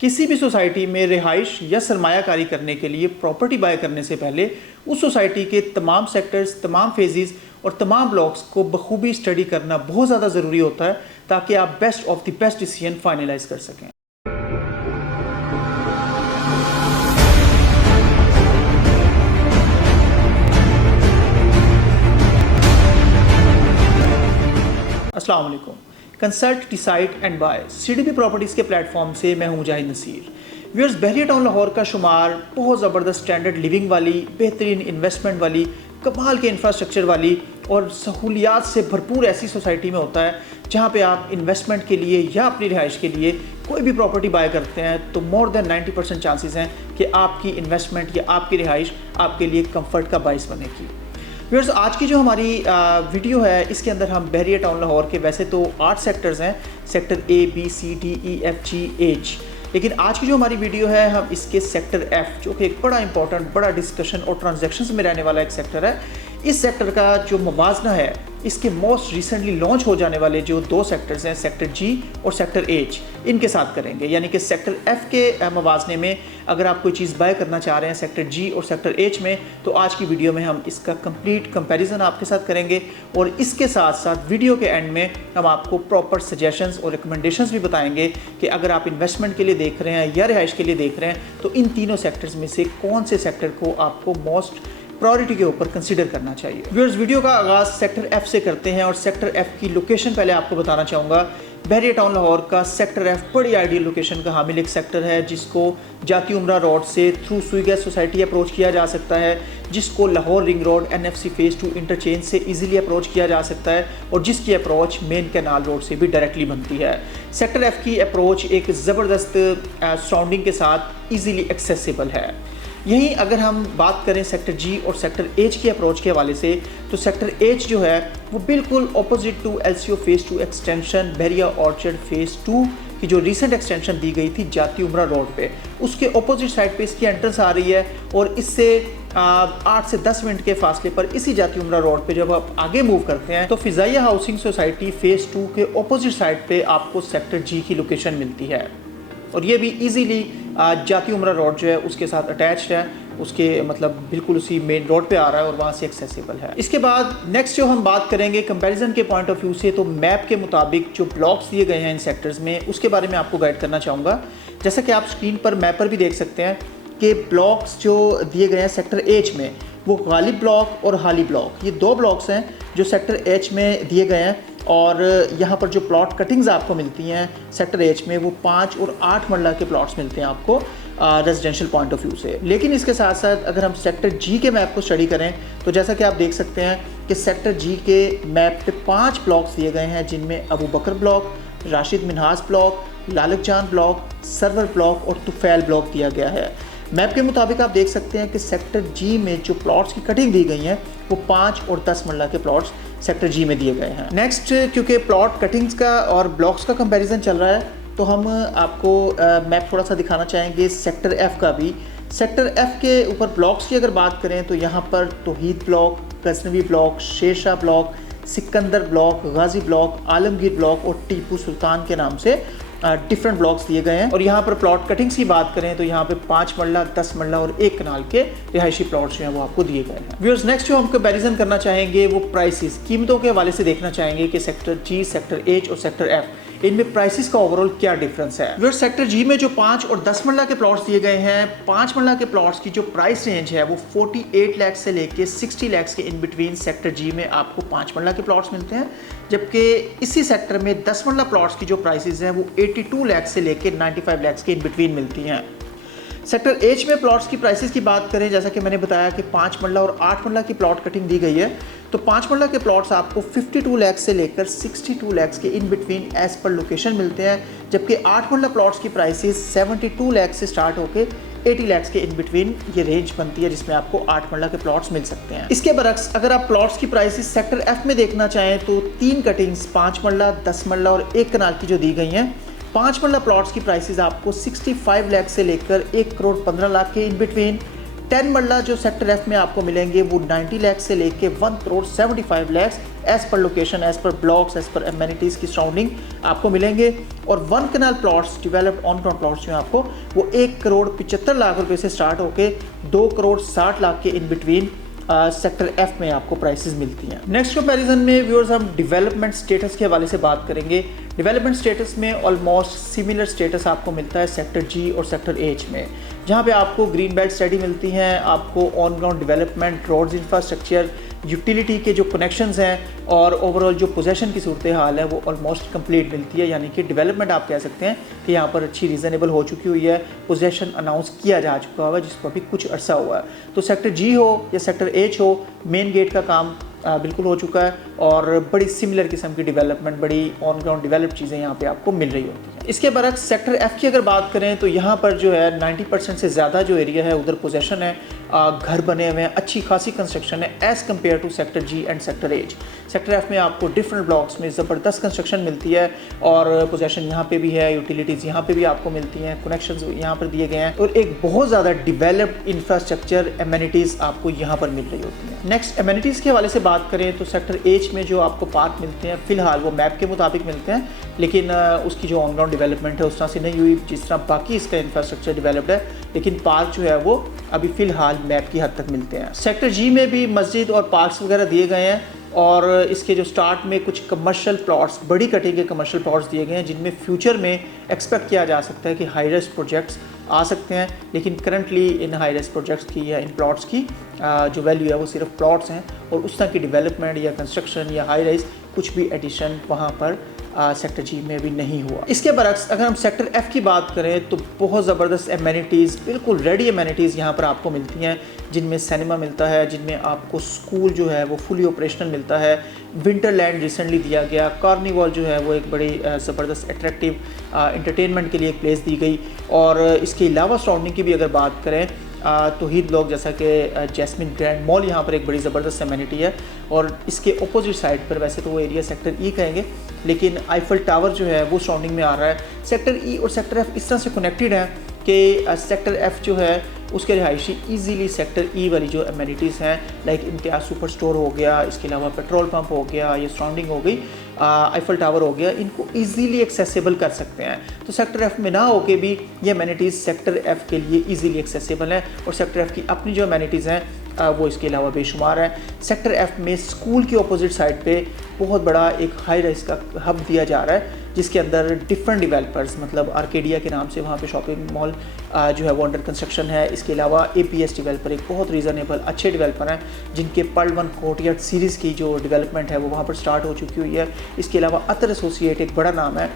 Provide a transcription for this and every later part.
किसी भी सोसाइटी में रिहाइश या सरमायाकारी करने के लिए प्रॉपर्टी बाय करने से पहले उस सोसाइटी के तमाम सेक्टर्स, तमाम फेजेस और तमाम ब्लॉक्स को बखूबी स्टडी करना बहुत ज़्यादा ज़रूरी होता है ताकि आप best of the best decision finalise कर सकें। अस्सलाम वालेकुम। Consult, decide and buy CDP properties के प्लेटफॉर्म से मैं हूं मुजाहिद नसीर। व्यूअर्स, बहरिया टाउन लाहौर का शुमार बहुत ज़बरदस्त स्टैंडर्ड लिविंग वाली, बेहतरीन इन्वेस्टमेंट वाली, कमाल के इंफ्रास्ट्रक्चर वाली और सहूलियात से भरपूर ऐसी सोसाइटी में होता है जहाँ पे आप इन्वेस्टमेंट के लिए या अपनी रिहाइश के लिए कोई भी प्रॉपर्टी बाय करते हैं तो मोर देन 90% चांसेस हैं कि आपकी इन्वेस्टमेंट या आपकी रिहाइश आपके लिए कंफर्ट का बाइस बनेगी। व्यूअर्स, आज की जो हमारी वीडियो है इसके अंदर हम बहरिया टाउन लाहौर के वैसे तो 8 सेक्टर्स हैं, sector A, B, C, D, E, F, G, H, लेकिन आज की जो हमारी वीडियो है हम इसके सेक्टर F, जो कि एक बड़ा इंपॉर्टेंट, बड़ा डिस्कशन और ट्रांजैक्शंस में रहने वाला एक सेक्टर है, इस सेक्टर का जो मुवाजना है इसके मोस्ट रिसेंटली लॉन्च हो जाने वाले जो 2 सेक्टर्स हैं, सेक्टर G और सेक्टर H, इनके साथ करेंगे। यानी कि सेक्टर F के मुवाजने में अगर आप कोई चीज़ बाय करना चाह रहे हैं सेक्टर G और सेक्टर H में, तो आज की वीडियो में हम इसका कंप्लीट कंपैरिजन आपके साथ करेंगे और इसके साथ साथ वीडियो के एंड में हम आपको प्रॉपर सजेशंस और रिकमेंडेशंस भी बताएंगे कि अगर आप इन्वेस्टमेंट के लिए देख रहे हैं या रिहाइश के लिए देख रहे हैं तो इन तीनों सेक्टर्स में से कौन से सेक्टर को आपको मोस्ट प्रायोरिटी के ऊपर कंसीडर करना चाहिए। व्यूअर्स, वीडियो का आगाज़ सेक्टर F से करते हैं और सेक्टर F की लोकेशन पहले आपको बताना चाहूँगा। बहरिया टाउन लाहौर का सेक्टर F बड़ी आइडियल लोकेशन का हामिल एक सेक्टर है जिसको जाती उमरा रोड से थ्रू सुईगैस सोसाइटी अप्रोच किया जा सकता है, जिसको Lahore ring road NFC phase 2 interchange से इजीली अप्रोच किया जा सकता है और जिसकी अप्रोच मेन कैनाल रोड से भी डायरेक्टली बनती है। सेक्टर F की अप्रोच एक ज़बरदस्त सराउंडिंग के साथ ईजीली एक्सेसिबल है। यहीं अगर हम बात करें सेक्टर G और सेक्टर H की अप्रोच के हवाले से, तो सेक्टर H जो है वो बिल्कुल opposite to LCO phase 2 extension Bahria orchard phase 2 की जो रीसेंट एक्सटेंशन दी गई थी जाती उमरा रोड पे, उसके ऑपोजिट साइड पे इसकी एंट्रेंस आ रही है और इससे 8 से 10 मिनट के फासले पर इसी जाती उमरा रोड पे जब आप आगे मूव करते हैं तो फिजाइया हाउसिंग सोसाइटी फेज़ 2 के ऑपोजिट साइड पे आपको सेक्टर G की लोकेशन मिलती है और ये भी इजीली जाती उमरा रोड जो है उसके साथ अटैच्ड है, उसके मतलब बिल्कुल उसी मेन रोड पे आ रहा है और वहाँ से एक्सेसिबल है। इसके बाद नेक्स्ट जो हम बात करेंगे कंपैरिजन के पॉइंट ऑफ व्यू से, तो मैप के मुताबिक जो ब्लॉक्स दिए गए हैं इन सेक्टर्स में उसके बारे में आपको गाइड करना चाहूँगा। जैसा कि आप स्क्रीन पर मैप पर भी देख सकते हैं कि ब्लॉक्स जो दिए गए हैं सेक्टर H में वो गालिब ब्लॉक और हाली ब्लॉक, ये 2 ब्लॉक्स हैं जो सेक्टर H में दिए गए हैं और यहाँ पर जो प्लॉट कटिंग्स आपको मिलती हैं सेक्टर H में वो 5 और 8 मरला के प्लॉट्स मिलते हैं आपको रेजिडेंशियल पॉइंट ऑफ व्यू से। लेकिन इसके साथ साथ अगर हम सेक्टर G के मैप को स्टडी करें तो जैसा कि आप देख सकते हैं कि सेक्टर G के मैप पे 5 ब्लॉक्स दिए गए हैं जिनमें अबू बकर ब्लॉक, राशिद मिनहास ब्लॉक, लालक जान ब्लॉक, सरवर ब्लॉक और तुफैल ब्लॉक दिया गया है। मैप के मुताबिक आप देख सकते हैं कि सेक्टर G में जो प्लॉट्स की कटिंग दी गई हैं वो 5 और 10 मरला के प्लॉट्स सेक्टर G में दिए गए हैं। नेक्स्ट, क्योंकि प्लॉट कटिंग्स का और ब्लॉक्स का कंपैरिजन चल रहा है तो हम आपको मैप थोड़ा सा दिखाना चाहेंगे सेक्टर F का भी। सेक्टर F के ऊपर ब्लॉक्स की अगर बात करें तो यहाँ पर Tauheed block, Ghaznavi block, Shershah block, Sikandar block, Ghazi block, Alamgir block और टीपू सुल्तान के नाम से डिफरेंट ब्लॉक्स दिए गए हैं। और यहाँ पर प्लॉट कटिंग्स की बात करें तो यहाँ पे 5 मरला, 10 मरला और 1 कनाल के रिहायशी प्लॉट्स जो हैं वो आपको दिए गए हैं। व्यूअर्स, नेक्स्ट जो हम कंपैरिजन करना चाहेंगे वो प्राइसेस, कीमतों के हवाले से देखना चाहेंगे कि सेक्टर G, सेक्टर H और सेक्टर F इनमें प्राइसेस का ओवरऑल क्या डिफरेंस है। व्यूअर्स, सेक्टर G में जो 5 और 10 मरला के प्लॉट्स दिए गए हैं, 5 मरला के प्लॉट्स की जो प्राइस रेंज है वो 48 लाख से लेके 60 लाख के इन बिटवीन सेक्टर G में आपको 5 मरला के प्लॉट्स मिलते हैं, जबकि इसी सेक्टर में 10 मरला प्लॉट्स की जो प्राइसेस हैं वो 82 लाख से लेके 95 लाख के इन बिटवीन मिलती हैं। सेक्टर H में प्लॉट्स की प्राइसेस की बात करें, जैसा कि मैंने बताया कि 5 मरला और 8 मरला की प्लॉट कटिंग दी गई है, तो 5 मरला के प्लॉट्स आपको 52 लाख से लेकर 62 लाख के in between as per location मिलते हैं, जबकि 8 मरला प्लॉट्स की प्राइसेस 72 लाख से स्टार्ट होकर 80 लाख के इन बिटवीन ये रेंज बनती है जिसमें आपको 8 मरला के प्लॉट्स मिल सकते हैं। इसके बरक्स अगर आप प्लॉट्स की प्राइसेस सेक्टर F में देखना चाहें तो 3 कटिंग्स 5 मरला, 10 मरला और 1 कनाल की जो दी गई हैं, 5 मरला प्लॉट्स की प्राइसेस आपको 65 लाख से लेकर 1 करोड़ 15 लाख के इन बिटवीन, 10 मरला जो सेक्टर एफ में आपको मिलेंगे वो 90 लाख से लेके 1,75 lakh as per location, as per blocks, as per amenities की सराउंडिंग आपको मिलेंगे। और 1 kanal plots, developed on ground plots जो हैं आपको वो 1,75,00,000 रुपये से स्टार्ट होके 2,60,00,000 के इन बिटवीन सेक्टर एफ में आपको प्राइसेस मिलती हैं। नेक्स्ट कंपैरिजन में व्यूअर्स हम डेवलपमेंट स्टेटस के हवाले से बात करेंगे। डेवलपमेंट स्टेटस में ऑलमोस्ट सिमिलर स्टेटस आपको मिलता है सेक्टर जी और सेक्टर एच में, जहाँ पे आपको ग्रीन बेल्ट स्टडी मिलती हैं, आपको on ground development, roads infrastructure, utility के जो कनेक्शंस हैं और ओवरऑल जो पोजेशन की सूरत हाल है वो ऑलमोस्ट कंप्लीट मिलती है। यानी कि डेवलपमेंट आप कह सकते हैं कि यहाँ पर अच्छी रीज़नेबल हो चुकी हुई है, पोजेशन अनाउंस किया जा चुका हुआ है जिसको अभी कुछ अरसा हुआ है। तो सेक्टर जी हो या सेक्टर एच हो, मेन गेट का काम बिल्कुल हो चुका है और बड़ी सिमिलर किस्म की डेवलपमेंट, बड़ी ऑन ग्राउंड डेवलप चीज़ें यहाँ पे आपको मिल रही होती हैं। इसके बरक्स सेक्टर एफ की अगर बात करें तो यहाँ पर जो है 90% से ज़्यादा जो एरिया है उधर पोजेशन है, घर बने हुए हैं, अच्छी खासी कंस्ट्रक्शन है as compared to sector G and sector H. Sector F में आपको डिफरेंट ब्लॉक्स में ज़बरदस्त कंस्ट्रक्शन मिलती है और पोजेशन यहाँ पे भी है, यूटिलिटीज़ यहाँ पे भी आपको मिलती हैं, कनेक्शंस यहाँ पर दिए गए हैं और एक बहुत ज़्यादा डिवेलप्ड इंफ्रास्ट्रक्चर, एमिनिटीज़ आपको यहाँ पर मिल रही होती हैं। नेक्स्ट एमिनिटीज़ के हवाले से बात करें तो सेक्टर एच में जो आपको पार्क मिलते हैं फ़िलहाल वो मैप के मुताबिक मिलते हैं, लेकिन उसकी जो ऑन ग्राउंड डेवलपमेंट है उस तरह से नहीं हुई जिस तरह बाकी इसका इंफ्रास्ट्रक्चर डेवलप्ड है, लेकिन पार्क जो है वो अभी फ़िलहाल मैप की हद तक मिलते हैं। सेक्टर जी में भी मस्जिद और पार्क्स वगैरह दिए गए हैं और इसके जो स्टार्ट में कुछ कमर्शियल प्लॉट्स, बड़ी कटिंग के कमर्शियल प्लॉट्स दिए गए हैं जिनमें फ्यूचर में एक्सपेक्ट किया जा सकता है कि हाई राइज प्रोजेक्ट्स आ सकते हैं, लेकिन currently in high rise projects की या इन प्लॉट्स की जो वैल्यू है वो सिर्फ प्लॉट्स हैं और उस तरह की डेवलपमेंट या कंस्ट्रक्शन या हाई राइज कुछ भी एडिशन वहाँ पर सेक्टर जी में भी नहीं हुआ। इसके बरक्स अगर हम सेक्टर एफ की बात करें तो बहुत ज़बरदस्त एमिनिटीज़, बिल्कुल रेडी एमिनिटीज़ यहाँ पर आपको मिलती हैं, जिनमें सिनेमा मिलता है, जिनमें आपको स्कूल जो है वो फुली ऑपरेशनल मिलता है, विंटरलैंड रिसेंटली दिया गया, कार्निवल जो है वो एक बड़ी ज़बरदस्त एट्रैक्टिव इंटरटेनमेंट के लिए एक प्लेस दी गई। और इसके अलावा सराउंडिंग की भी अगर बात करें तो ही लोग जैसा कि जैस्मिन ग्रैंड मॉल यहाँ पर एक बड़ी ज़बरदस्त एमिनिटी है और इसके अपोजिट साइड पर वैसे तो वो एरिया सेक्टर ई कहेंगे, लेकिन आईफल टावर जो है वो सराउंडिंग में आ रहा है। सेक्टर ई और सेक्टर एफ इस तरह से कनेक्टेड हैं कि सेक्टर एफ जो है उसके रिहायशी ईजीली सेक्टर ई वाली जो एमिनिटीज़ हैं लाइक इम्तियाज़ सुपर स्टोर हो गया, इसके अलावा पेट्रोल पंप हो गया, ये सराउंडिंग हो गई, आईफल टावर हो गया, इनको ईजीली एक्सेसिबल कर सकते हैं। तो सेक्टर एफ में ना होके भी ये एमिनिटीज़ सेक्टर एफ के लिए ईजीली एक्सेसिबल हैं और सेक्टर एफ की अपनी जो एमिनिटीज़ हैं वो इसके अलावा बेशुमार है। सेक्टर एफ में स्कूल की अपोजिट साइड पे बहुत बड़ा एक हाई राइज का हब दिया जा रहा है जिसके अंदर डिफरेंट डेवलपर्स, मतलब आर्केडिया के नाम से वहाँ पे शॉपिंग मॉल जो है वो अंडर कंस्ट्रक्शन है। इसके अलावा APS डेवलपर एक बहुत रीज़नेबल अच्छे डेवलपर हैं जिनके पर्ल वन कोर्टयार्ड सीरीज़ की जो डेवलपमेंट है वो वहाँ पर स्टार्ट हो चुकी हुई है। इसके अलावा अतर एसोसिएट एक बड़ा नाम है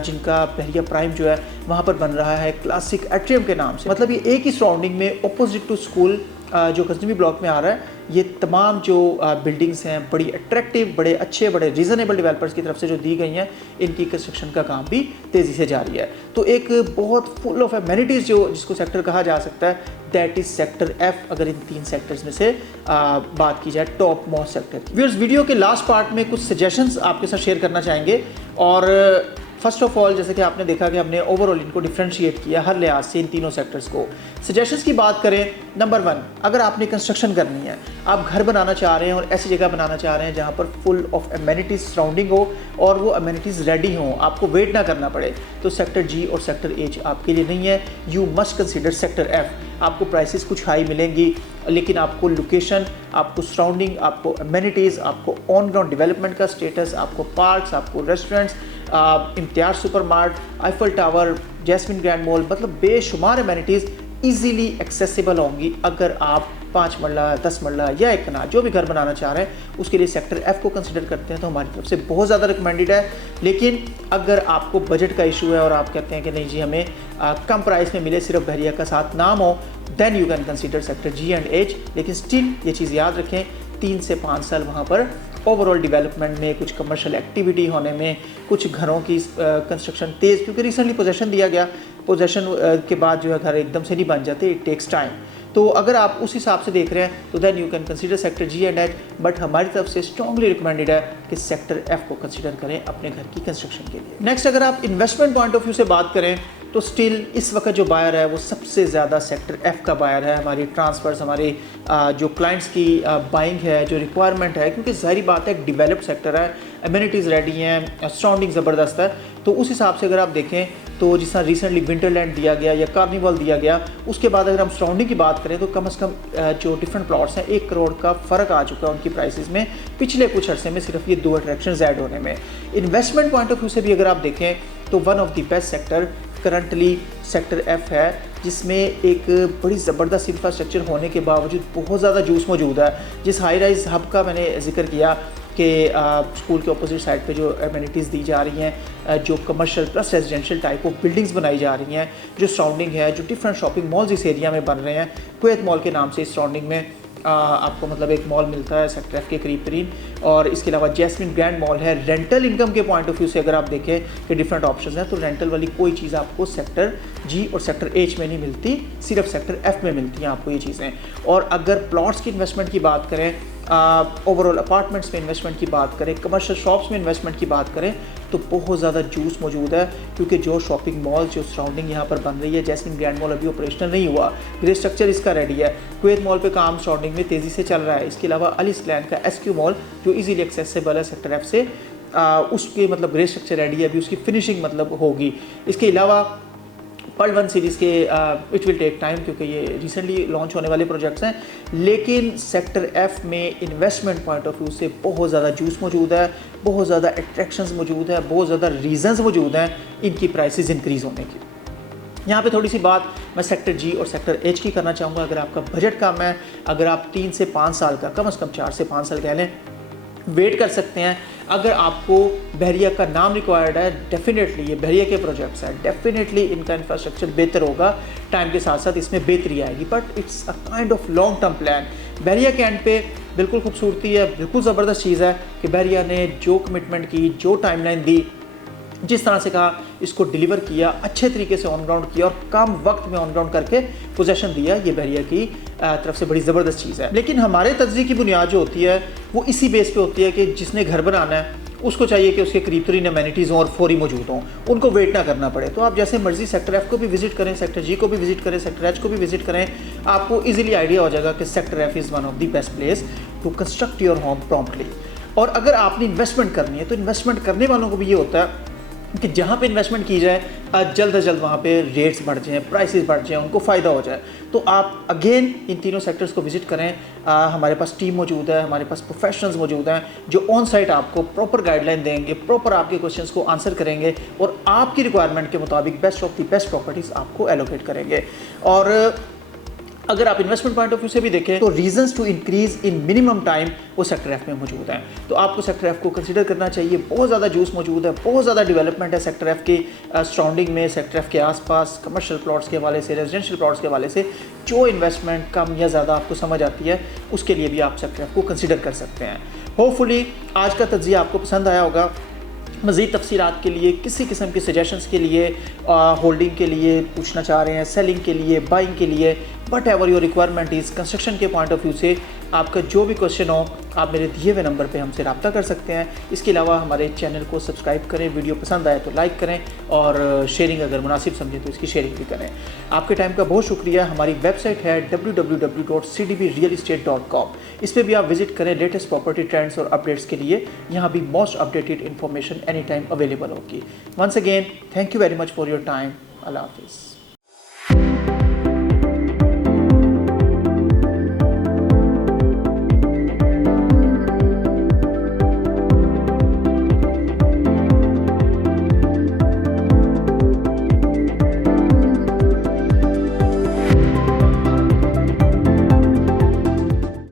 जिनका बहरिया प्राइम जो है वहाँ पर बन रहा है क्लासिक एट्रियम के नाम से। मतलब ये एक ही सराउंडिंग में अपोजिट टू स्कूल जो गजनवी ब्लॉक में आ रहा है, ये तमाम जो बिल्डिंग्स हैं बड़ी अट्रैक्टिव, बड़े अच्छे, बड़े रीज़नेबल डेवलपर्स की तरफ से जो दी गई हैं, इनकी कंस्ट्रक्शन का काम भी तेज़ी से जारी है। तो एक बहुत फुल ऑफ एमिनिटीज़ जो जिसको सेक्टर कहा जा सकता है दैट इज़ सेक्टर एफ, अगर इन 3 सेक्टर्स में से बात की जाए टॉप मोस्ट सेक्टर की। व्यूअर्स, वीडियो के लास्ट पार्ट में कुछ सजेशंस आपके साथ शेयर करना चाहेंगे और फर्स्ट ऑफ ऑल जैसे कि आपने देखा कि हमने ओवरऑल इनको डिफ्रेंशिएट किया हर लिहाज से इन तीनों सेक्टर्स को। सजेशंस की बात करें, नंबर 1, अगर आपने कंस्ट्रक्शन करनी है, आप घर बनाना चाह रहे हैं और ऐसी जगह बनाना चाह रहे हैं जहां पर फुल ऑफ एमिनिटीज़ सराउंडिंग हो और वो एमिनिटीज़ रेडी हों, आपको वेट ना करना पड़े, तो सेक्टर जी और सेक्टर एच आपके लिए नहीं है। You must consider sector F. आपको प्राइसेस कुछ हाई मिलेंगी लेकिन आपको लोकेशन, आपको सराउंडिंग, आपको एमिनिटीज़, आपको ऑन ग्राउंड डेवलपमेंट का स्टेटस, आपको पार्क्स, आपको restaurants, Imtiaz supermart, Eiffel Tower, Jasmine Grand Mall, मतलब बेशुमार एमिनिटीज़ ईजीली एक्सेसिबल होंगी अगर आप 5 मरला, 10 मरला या 1 कनाल जो भी घर बनाना चाह रहे हैं उसके लिए सेक्टर एफ को कंसिडर करते हैं तो हमारी तरफ से बहुत ज़्यादा रिकमेंडेड है। लेकिन अगर आपको बजट का इशू है और आप कहते हैं कि नहीं जी हमें कम प्राइस में मिले, सिर्फ बहरिया का साथ नाम हो, then you can consider sector G and H. लेकिन स्टिल ये चीज़ याद रखें 3 से 5 साल वहाँ पर ओवरऑल डेवलपमेंट में, कुछ कमर्शियल एक्टिविटी होने में, कुछ घरों की कंस्ट्रक्शन तेज़, क्योंकि रिसेंटली पोजेसन दिया गया, पोजेसन के बाद जो है घर एकदम से नहीं बन जाते, इट टेक्स टाइम। तो अगर आप उस हिसाब से देख रहे हैं तो then you can consider sector G and H, but हमारी तरफ से स्ट्रांगली रिकमेंडेड है कि सेक्टर एफ को कंसीडर करें अपने घर की कंस्ट्रक्शन के लिए। नेक्स्ट, अगर आप इन्वेस्टमेंट पॉइंट ऑफ व्यू से बात करें तो स्टिल इस वक्त जो बायर है वो सबसे ज़्यादा सेक्टर एफ का बायर है। हमारी ट्रांसफ़र्स, हमारे जो क्लाइंट्स की बाइंग है, जो रिक्वायरमेंट है, क्योंकि ज़ाहिर बात है एक डेवलप्ड सेक्टर है, एमिनिटीज़ रेडी हैं, सराउंडिंग ज़बरदस्त है। तो उस हिसाब से अगर आप देखें तो जिस तरह रिसेंटली विंटरलैंड दिया गया या कार्निवल दिया गया, उसके बाद अगर हम सराउंडिंग की बात करें तो कम से कम जो डिफरेंट प्लॉट्स हैं 1 करोड़ का फ़र्क आ चुका है उनकी प्राइसेस में पिछले कुछ अर्से में, सिर्फ ये 2 अट्रैक्शंस ऐड होने में। इन्वेस्टमेंट पॉइंट ऑफ व्यू से भी अगर आप देखें तो one of the best sector currently sector F है, जिसमें एक बड़ी ज़बरदस्त इंफ्रास्ट्रक्चर होने के बावजूद बहुत ज़्यादा जूस मौजूद है। जिस हाई राइज हब का मैंने जिक्र किया कि स्कूल के अपोजिट साइड पे जो एमिनिटीज़ दी जा रही हैं, जो commercial plus residential type of buildings बनाई जा रही हैं, जो सराउंडिंग है, जो डिफरेंट शॉपिंग मॉल्स इस एरिया में बन रहे हैं। कुवैत मॉल के नाम से इस सराउंडिंग में आपको मतलब एक मॉल मिलता है सेक्टर एफ के करीब करीब, और इसके अलावा जैस्मिन ग्रैंड मॉल है। रेंटल इनकम के पॉइंट ऑफ व्यू से अगर आप देखें कि डिफरेंट ऑप्शंस हैं, तो रेंटल वाली कोई चीज़ आपको सेक्टर जी और सेक्टर एच में नहीं मिलती, सिर्फ सेक्टर एफ में मिलती हैं आपको ये चीज़ें। और अगर प्लॉट्स की इन्वेस्टमेंट की बात करें, ओवरऑल अपार्टमेंट्स में इन्वेस्टमेंट की बात करें, कमर्शियल शॉप्स में इन्वेस्टमेंट की बात करें, तो बहुत ज़्यादा जूस मौजूद है। क्योंकि जो शॉपिंग मॉल जो सराउंडिंग यहाँ पर बन रही है, जैस्मिन ग्रैंड मॉल अभी ऑपरेशनल नहीं हुआ, ग्रे स्ट्रक्चर इसका रेडी है। कुवैत मॉल पे काम सराउंडिंग में तेज़ी से चल रहा है। इसके अलावा अल इस्लैन का SQ मॉल जो इजीली एक्सेसिबल है सेक्टर एफ से, उसके मतलब ग्रे स्ट्रक्चर रेडी है, अभी उसकी फिनिशिंग मतलब होगी। इसके अलावा पर्ल 1 सीरीज़ के इट विल टेक टाइम, क्योंकि ये रिसेंटली लॉन्च होने वाले प्रोजेक्ट्स हैं, लेकिन सेक्टर एफ में इन्वेस्टमेंट पॉइंट ऑफ व्यू से बहुत ज़्यादा जूस मौजूद है, बहुत ज़्यादा अट्रैक्शंस मौजूद है, बहुत ज़्यादा रीजंस मौजूद हैं इनकी प्राइसेस इंक्रीज़ होने की। यहाँ पे थोड़ी सी बात मैं सेक्टर जी और सेक्टर एच की करना चाहूँगा। अगर आपका बजट कम है, अगर आप 3 से 5 साल का, कम से कम 4 से 5 साल कह लें, वेट कर सकते हैं। अगर आपको बहरिया का नाम रिक्वायर्ड है, डेफिनेटली ये बहरिया के प्रोजेक्ट्स हैं, डेफिनेटली इनका इंफ्रास्ट्रक्चर बेहतर होगा, टाइम के साथ साथ इसमें बेहतरी आएगी, but it's a kind of long term plan. Bahria के एंड पे बिल्कुल खूबसूरती है, बिल्कुल ज़बरदस्त चीज़ है कि बहरिया ने जो कमिटमेंट की, जो टाइमलाइन दी, जिस तरह से कहा, इसको डिलीवर किया, अच्छे तरीके से ऑन ग्राउंड किया और कम वक्त में ऑन ग्राउंड करके पोजेशन दिया, ये बहरिया की तरफ से बड़ी ज़बरदस्त चीज़ है। लेकिन हमारे तज्ज़िये की बुनियाद जो होती है वो इसी बेस पे होती है कि जिसने घर बनाना है उसको चाहिए कि उसके करीब तरीन एमिनिटीज़ हों और फौरी मौजूद हों, उनको वेट ना करना पड़े। तो आप जैसे मर्जी सेक्टर एफ को भी विजिट करें, सेक्टर जी को भी विजिट करें, सेक्टर एच को भी विजिट करें, आपको ईजिली आइडिया हो जाएगा कि sector F is one of the best place to construct your home promptly. और अगर आपने इन्वेस्टमेंट करनी है तो इन्वेस्टमेंट करने वालों को भी ये होता है कि जहाँ पे इन्वेस्टमेंट की जाए जल्द से जल्द वहाँ पे रेट्स बढ़ जाएँ, प्राइसेस बढ़ जाएँ, उनको फ़ायदा हो जाए। तो आप अगेन इन तीनों सेक्टर्स को विजिट करें। हमारे पास टीम मौजूद है, हमारे पास प्रोफेशनल्स मौजूद हैं जो ऑन साइट आपको प्रॉपर गाइडलाइन देंगे, प्रॉपर आपके क्वेश्चंस को आंसर करेंगे और आपकी रिक्वायरमेंट के मुताबिक best of the best properties आपको एलोकेट करेंगे। और अगर आप इन्वेस्टमेंट पॉइंट ऑफ व्यू से भी देखें तो reasons to increase in minimum time वो सेक्टर एफ में मौजूद हैं। तो आपको सेक्टर एफ को कंसीडर करना चाहिए। बहुत ज़्यादा जूस मौजूद है, बहुत ज़्यादा डेवलपमेंट है सेक्टर एफ की सराउंडिंग में, सेक्टर एफ के आसपास कमर्शियल प्लॉट्स के हवाले से, रेजिडेंशियल प्लॉट्स के हवाले से जो इन्वेस्टमेंट कम या ज़्यादा आपको समझ आती है, उसके लिए भी आप सेक्टर एफ को कंसीडर कर सकते हैं। होपफुली आज का तज्ज़िया आपको पसंद आया होगा। मज़ीद तफसीलात के लिए, किसी किस्म के सजेशंस के लिए, होल्डिंग के लिए पूछना चाह रहे हैं, सेलिंग के लिए, बाइंग के लिए, what ever your requirement is, construction के पॉइंट ऑफ व्यू से आपका जो भी क्वेश्चन हो, आप मेरे दिए हुए नंबर पे हमसे रब्ता कर सकते हैं। इसके अलावा हमारे चैनल को सब्सक्राइब करें, वीडियो पसंद आए तो लाइक करें और शेयरिंग अगर मुनासिब समझें तो इसकी शेयरिंग भी करें। आपके टाइम का बहुत शुक्रिया। हमारी वेबसाइट है www.cdbrealestate.com। इस पर भी आप विजिट करें लेटेस्ट प्रॉपर्टी ट्रेंड्स और अपडेट्स के लिए। यहाँ भी most updated information any time available होगी। Once again thank you very much for your time. अल्लाह हाफिज़।